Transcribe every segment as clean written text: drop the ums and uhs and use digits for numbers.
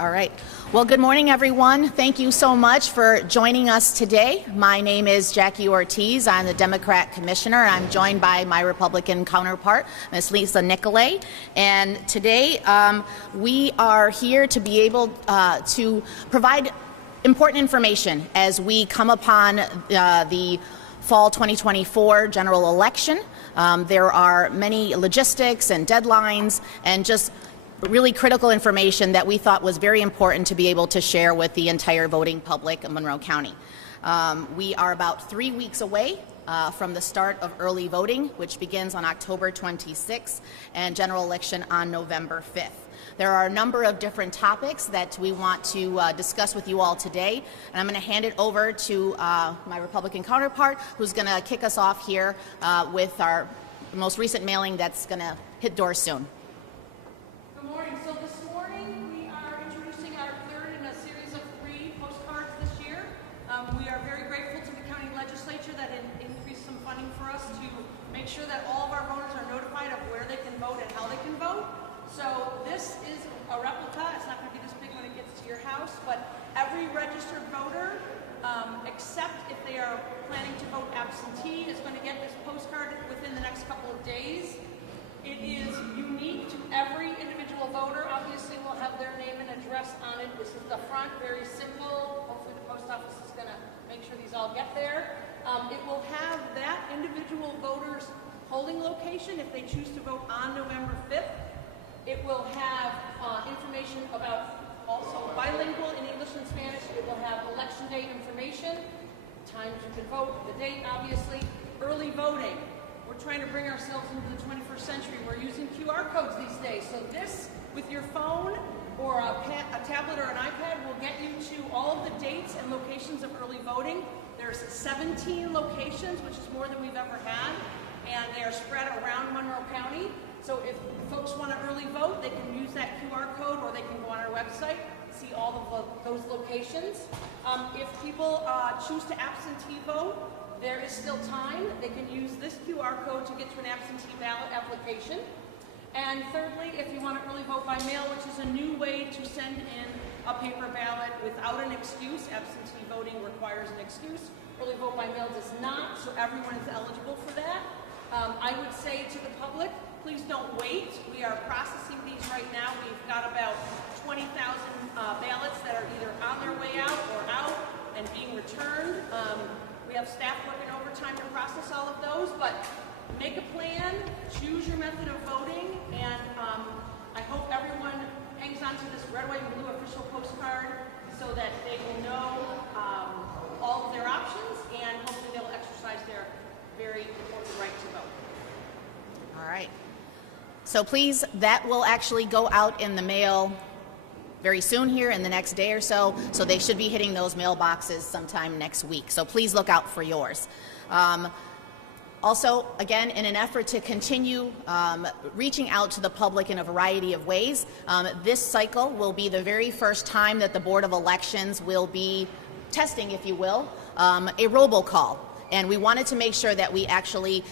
All right. Well, good morning, everyone. Thank you so much for joining us today. My name is Jackie Ortiz. I'm the Democrat Commissioner. I'm joined by my Republican counterpart, Ms. Lisa Nicolay. And today we are here to be able to provide important information as we come upon the fall 2024 general election. There are many logistics and deadlines and just really critical information that we thought was very important to be able to share with the entire voting public of Monroe County. We are about 3 weeks away from the start of early voting, which begins on October 26th, and general election on November 5th. There are a number of different topics that we want to discuss with you all today, and I'm going to hand it over to my Republican counterpart, who's going to kick us off here with our most recent mailing that's going to hit doors soon. Good morning. So this morning we are introducing our third in a series of 3 postcards this year. We are very grateful to the county legislature that increased some funding for us to make sure that all of our voters are notified of where they can vote and how they can vote. So this is a replica. It's not going to be this big when it gets to your house, but every registered voter, except if they are planning to vote absentee, is going to get this postcard within the next couple of days. It is unique to every individual voter. Obviously, we'll have their name and address on it. This is the front, very simple. Hopefully the post office is going to make sure these all get there. It will have that individual voter's polling location if they choose to vote on November 5th. It will have information about also bilingual in English and Spanish. It will have election day information, times you can vote, the date, obviously, early voting. We're trying to bring ourselves into the 21st century. We're using QR codes these days. So this, with your phone or a tablet or an iPad, will get you to all of the dates and locations of early voting. There's 17 locations, which is more than we've ever had, and they are spread around Monroe County. So if folks want to early vote, they can use that QR code, or they can go on our website, see all of those locations. If people choose to absentee vote, there is still time. They can use this QR code to get to an absentee ballot application. And thirdly, if you want to early vote by mail, which is a new way to send in a paper ballot without an excuse, absentee voting requires an excuse. Early vote by mail does not, so everyone is eligible for that. I would say to the public, please don't wait. We are processing these right now. We've got about 20,000 ballots that are either on their way out or out and being returned. We have staff working overtime to process all of those, but make a plan, choose your method of voting, and I hope everyone hangs on to this red, white, and blue official postcard so that they will know all of their options, and hopefully they'll exercise their very important right to vote. All right. So please, that will actually go out in the mail very soon here in the next day or so. So they should be hitting those mailboxes sometime next week. So please look out for yours. Also, again, in an effort to continue reaching out to the public in a variety of ways, this cycle will be the very first time that the Board of Elections will be testing, if you will, a robocall. And we wanted to make sure that we actually,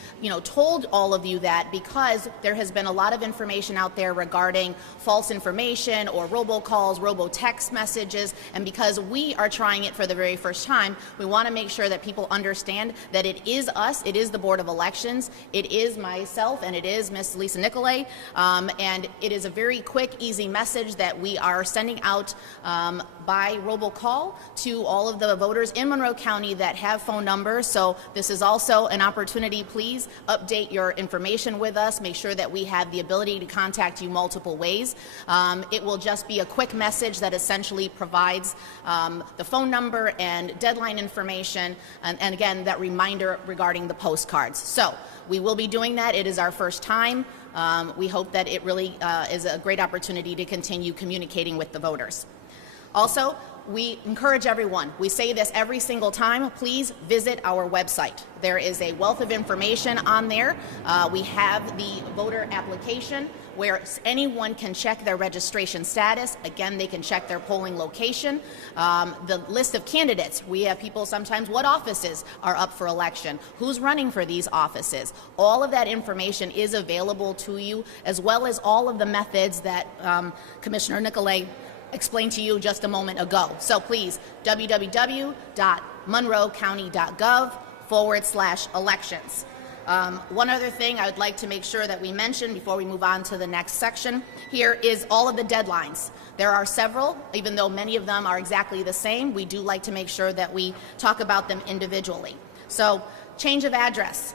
told all of you that, because there has been a lot of information out there regarding false information or robocalls, robo-text messages, and because we are trying it for the very first time, we want to make sure that people understand that it is us, it is the Board of Elections, it is myself, and it is Ms. Lisa Nicolay, and it is a very quick, easy message that we are sending out by robocall to all of the voters in Monroe County that have phone numbers. So this is also an opportunity. Please update your information with us. Make sure that we have the ability to contact you multiple ways. It will just be a quick message that essentially provides the phone number and deadline information, and again, that reminder regarding the postcards. So we will be doing that. It is our first time. We hope that it really is a great opportunity to continue communicating with the voters. Also, we encourage everyone, we say this every single time, please visit our website. There is a wealth of information on there. We have the voter application where anyone can check their registration status. Again, they can check their polling location. The list of candidates, we have people sometimes, what offices are up for election, who's running for these offices. All of that information is available to you, as well as all of the methods that Commissioner Nicolay explained to you just a moment ago. So please, www.monroecounty.gov/elections. One other thing I would like to make sure that we mention before we move on to the next section here is all of the deadlines. There are several, even though many of them are exactly the same. We do like to make sure that we talk about them individually. So change of address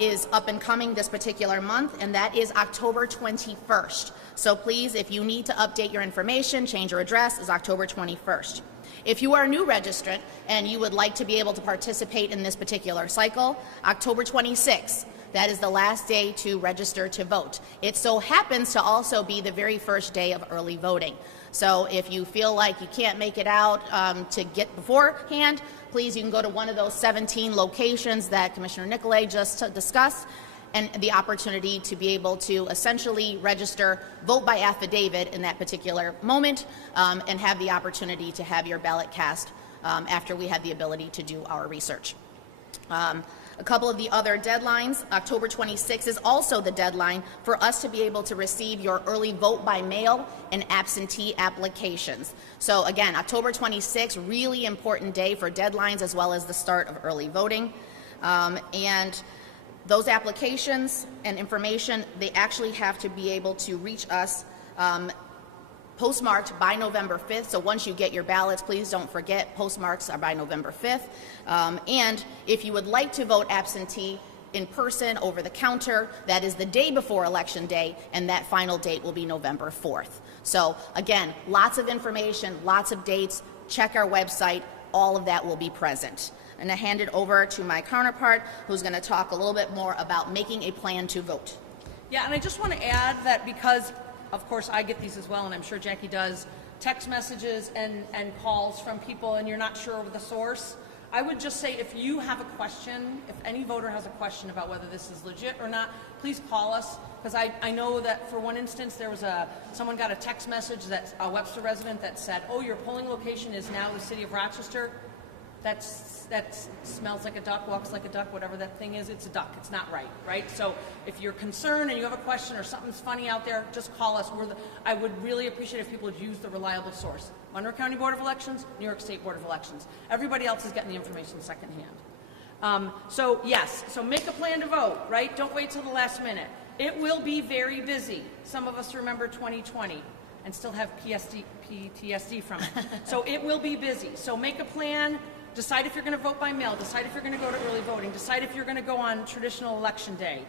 is up and coming this particular month, and that is October 21st. So please, if you need to update your information, change your address, is October 21st. If you are a new registrant and you would like to be able to participate in this particular cycle, October 26th, that is the last day to register to vote. It so happens to also be the very first day of early voting. So if you feel like you can't make it out to get beforehand, please, you can go to one of those 17 locations that Commissioner Nicolay just discussed, and the opportunity to be able to essentially register, vote by affidavit in that particular moment, and have the opportunity to have your ballot cast after we have the ability to do our research. A couple of the other deadlines, October 26th is also the deadline for us to be able to receive your early vote by mail and absentee applications. So again, October 26th, really important day for deadlines as well as the start of early voting. And those applications and information, they actually have to be able to reach us postmarked by November 5th. So once you get your ballots, please don't forget postmarks are by November 5th. And if you would like to vote absentee in person, over the counter, that is the day before Election Day, and that final date will be November 4th. So again, lots of information, lots of dates. Check our website. All of that will be present. And I hand it over to my counterpart, who's going to talk a little bit more about making a plan to vote. Yeah, and I just want to add that because, of course, I get these as well, and I'm sure Jackie does, text messages and calls from people, and you're not sure of the source. I would just say if you have a question, if any voter has a question about whether this is legit or not, please call us, because I know that for one instance there was someone got a text message, that's a Webster resident, that said, oh, your polling location is now the city of Rochester. That smells like a duck, walks like a duck, whatever that thing is, it's a duck. It's not right? So if you're concerned and you have a question or something's funny out there, just call us. I would really appreciate if people would use the reliable source. Monroe County Board of Elections, New York State Board of Elections. Everybody else is getting the information secondhand. So yes, so make a plan to vote, right? Don't wait till the last minute. It will be very busy. Some of us remember 2020 and still have PTSD from it. So it will be busy. So make a plan. Decide if you're going to vote by mail. Decide if you're going to go to early voting. Decide if you're going to go on traditional election day.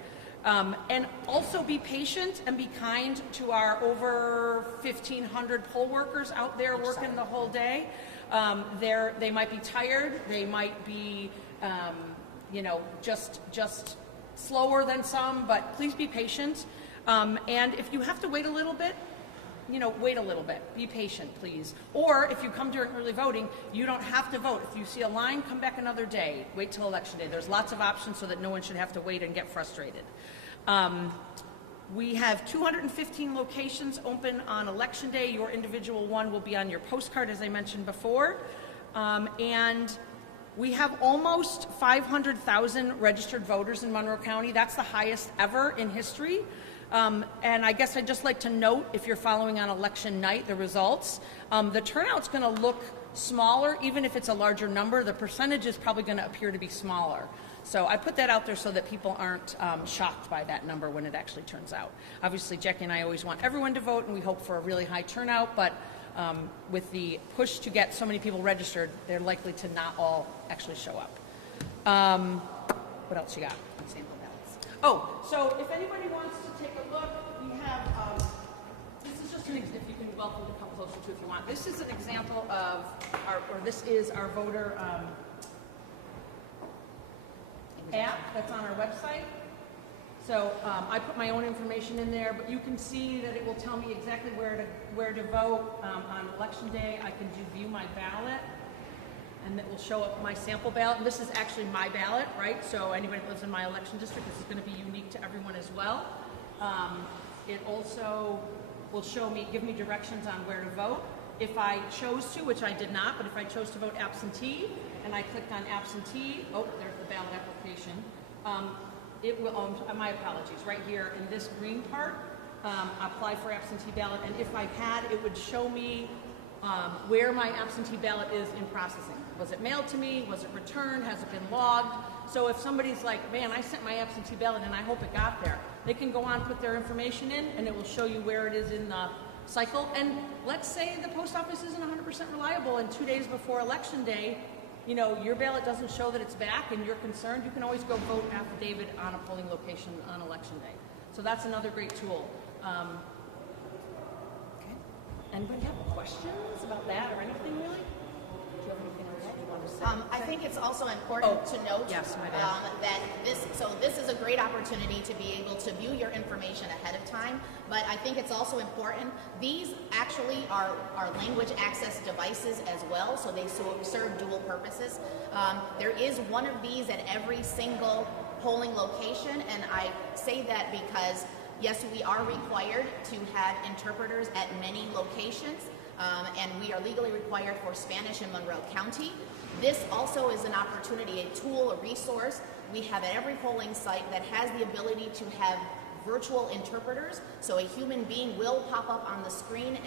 And also be patient and be kind to our over 1,500 poll workers out there working the whole day. They might be tired. They might be, just slower than some. But please be patient. And if you have to wait a little bit, wait a little bit. Be patient, please. Or if you come during early voting, you don't have to vote. If you see a line, come back another day. Wait till Election Day. There's lots of options so that no one should have to wait and get frustrated. We have 215 locations open on Election Day. Your individual one will be on your postcard, as I mentioned before. And we have almost 500,000 registered voters in Monroe County. That's the highest ever in history. And I guess I'd just like to note, if you're following on election night, the results, the turnout's going to look smaller. Even if it's a larger number, the percentage is probably going to appear to be smaller. So I put that out there so that people aren't shocked by that number when it actually turns out. Obviously, Jackie and I always want everyone to vote, and we hope for a really high turnout, but with the push to get so many people registered, they're likely to not all actually show up. What else you got? Sample ballots. Oh, so if anybody wants to take a look, we have, this is just an example, if you can welcome to come closer to if you want. This is an example of this is our voter app that's on our website. So I put my own information in there, but you can see that it will tell me exactly where to vote on election day. I can view my ballot, and it will show up my sample ballot. And this is actually my ballot, right? So anybody that lives in my election district, this is going to be unique to everyone as well. It also will give me directions on where to vote. If I chose to, which I did not, but if I chose to vote absentee, and I clicked on absentee, oh, there's the ballot application. It will, my apologies, right here in this green part, apply for absentee ballot, and if I had, it would show me where my absentee ballot is in processing. Was it mailed to me? Was it returned? Has it been logged? So if somebody's like, man, I sent my absentee ballot and I hope it got there, they can go on, put their information in, and it will show you where it is in the cycle. And let's say the post office isn't 100% reliable, and 2 days before Election Day, you know, your ballot doesn't show that it's back and you're concerned, you can always go vote affidavit on a polling location on Election Day. So that's another great tool. Okay. Anybody have questions about that or anything really? Do you have anything else you want to say? I think it's also important to note yes, my bad. that this is a great opportunity to be able to view your information ahead of time, but I think it's also important. These actually are language access devices as well, so they serve dual purposes. There is one of these at every single polling location, and I say that because yes, we are required to have interpreters at many locations, and we are legally required for Spanish in Monroe County. This also is an opportunity, a tool, a resource we have at every polling site that has the ability to have virtual interpreters, so a human being will pop up on the screen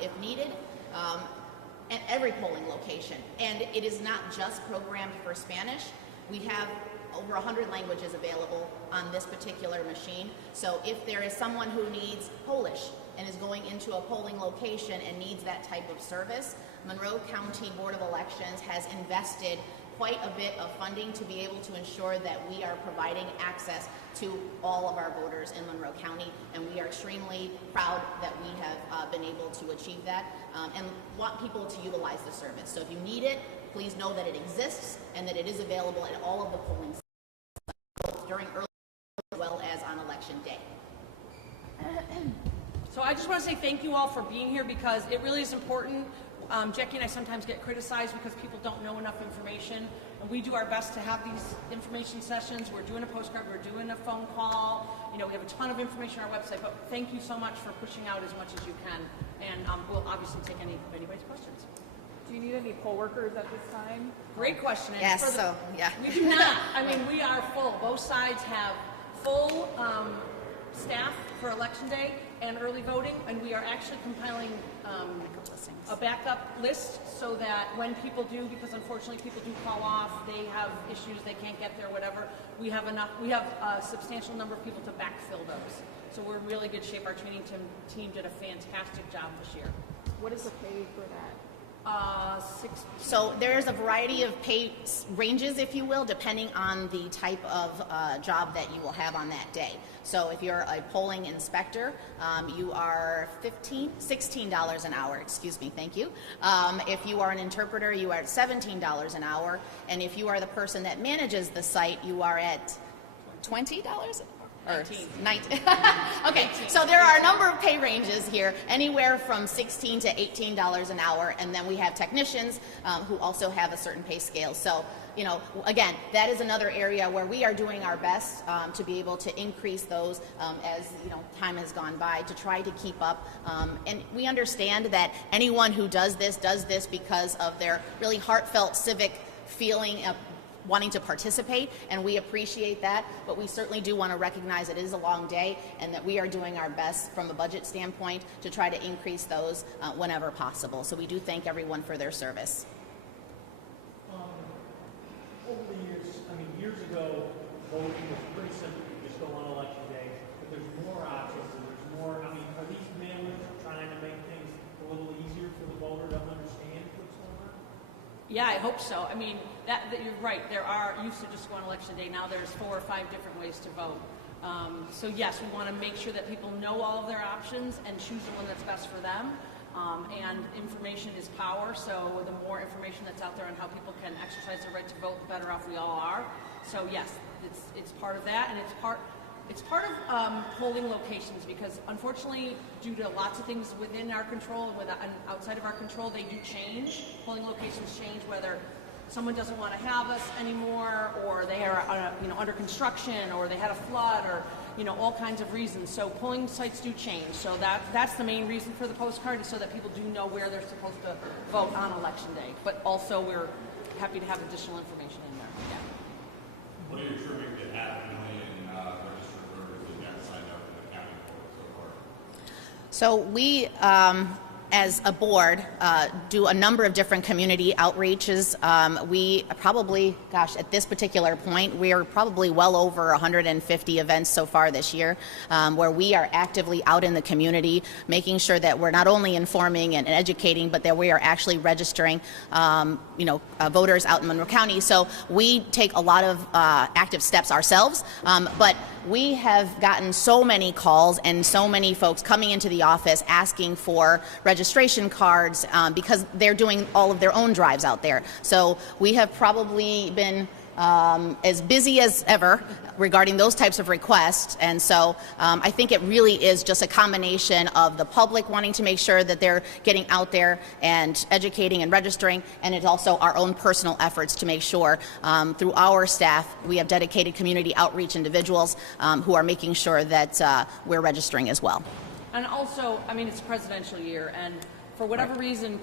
if needed at every polling location. And it is not just programmed for Spanish. We have over 100 languages available on this particular machine. So if there is someone who needs Polish and is going into a polling location and needs that type of service, Monroe County Board of Elections has invested quite a bit of funding to be able to ensure that we are providing access to all of our voters in Monroe County, and we are extremely proud that we have been able to achieve that and want people to utilize the service. So if you need it, please know that it exists and that it is available at all of the polling sites, both during early as well as on Election Day. So I just want to say thank you all for being here because it really is important. Jackie and I sometimes get criticized because people don't know enough information, and we do our best to have these information sessions. We're doing a postcard, we're doing a phone call, you know, we have a ton of information on our website, but thank you so much for pushing out as much as you can, and we'll obviously take anybody's questions. Do you need any poll workers at this time? Great question. And Yes, yeah. We do not. I mean, we are full. Both sides have full staff for Election Day and early voting, and we are actually compiling a backup list so that when people do, because unfortunately people do call off, they have issues, they can't get there, whatever, we have a substantial number of people to backfill those. So we're in really good shape. Our training team did a fantastic job this year. What is the pay for that? So there's a variety of pay ranges, if you will, depending on the type of job that you will have on that day. So if you're a polling inspector, you are $16 an hour, excuse me, thank you. If you are an interpreter, you are at $17 an hour. And if you are the person that manages the site, you are at $20? Or 19. Okay, so there are a number of pay ranges here, anywhere from $16 to $18 an hour, and then we have technicians who also have a certain pay scale. So, you know, again, that is another area where we are doing our best to be able to increase those as, you know, time has gone by to try to keep up. And we understand that anyone who does this because of their really heartfelt civic feeling of wanting to participate, and we appreciate that, but we certainly do want to recognize it is a long day and that we are doing our best from a budget standpoint to try to increase those whenever possible. So we do thank everyone for their service. Over the years, I mean, years ago, voting was pretty simple. You just go on Election Day, but there's more options and there's more, I mean, are these mailers trying to make things a little easier for the voter to understand what's going on? Yeah, I hope so. I mean, that you're right. There are, used to just go on Election Day. Now there's 4 or 5 different ways to vote. So yes, we want to make sure that people know all of their options and choose the one that's best for them. And information is power, so the more information that's out there on how people can exercise their right to vote, the better off we all are. So yes, it's part of that, and it's part of polling locations, because unfortunately, due to lots of things within our control and outside of our control, they do change. Polling locations change, whether someone doesn't want to have us anymore, or they are under construction, or they had a flood, or all kinds of reasons. So polling sites do change. So that's the main reason for the postcard, is so that people do know where they're supposed to vote on Election Day. But also, we're happy to have additional information in there. Yeah. What do you attribute to half a million registered voters that have signed up for the county poll so far? So we as a board, do a number of different community outreaches. We probably, gosh, at this particular point, we're probably well over 150 events so far this year, where we are actively out in the community, making sure that we're not only informing and educating, but that we are actually registering, voters out in Monroe County. So we take a lot of active steps ourselves, but we have gotten so many calls and so many folks coming into the office asking for registration cards because they're doing all of their own drives out there. So we have probably been as busy as ever regarding those types of requests. And so I think it really is just a combination of the public wanting to make sure that they're getting out there and educating and registering, and it's also our own personal efforts to make sure through our staff, we have dedicated community outreach individuals who are making sure that we're registering as well. And also, I mean, it's a presidential year, and for whatever reason,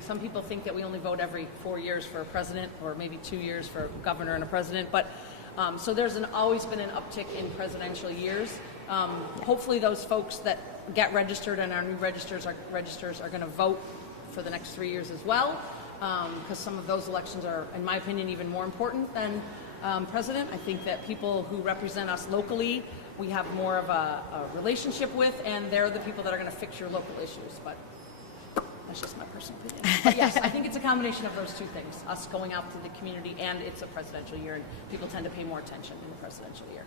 some people think that we only vote every 4 years for a president, or maybe 2 years for a governor and a president. But so there's always been an uptick in presidential years. Hopefully, those folks that get registered and our new registers are going to vote for the next 3 years as well, because some of those elections are, in my opinion, even more important than president. I think that people who represent us locally, we have more of a relationship with, and they're the people that are going to fix your local issues. But that's just my personal opinion. But yes, I think it's a combination of those two things, us going out to the community, and it's a presidential year, and people tend to pay more attention in the presidential year.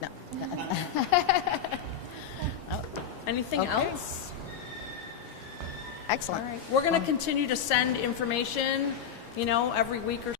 No. Anything else? Excellent. All right. We're going to continue to send information, every week or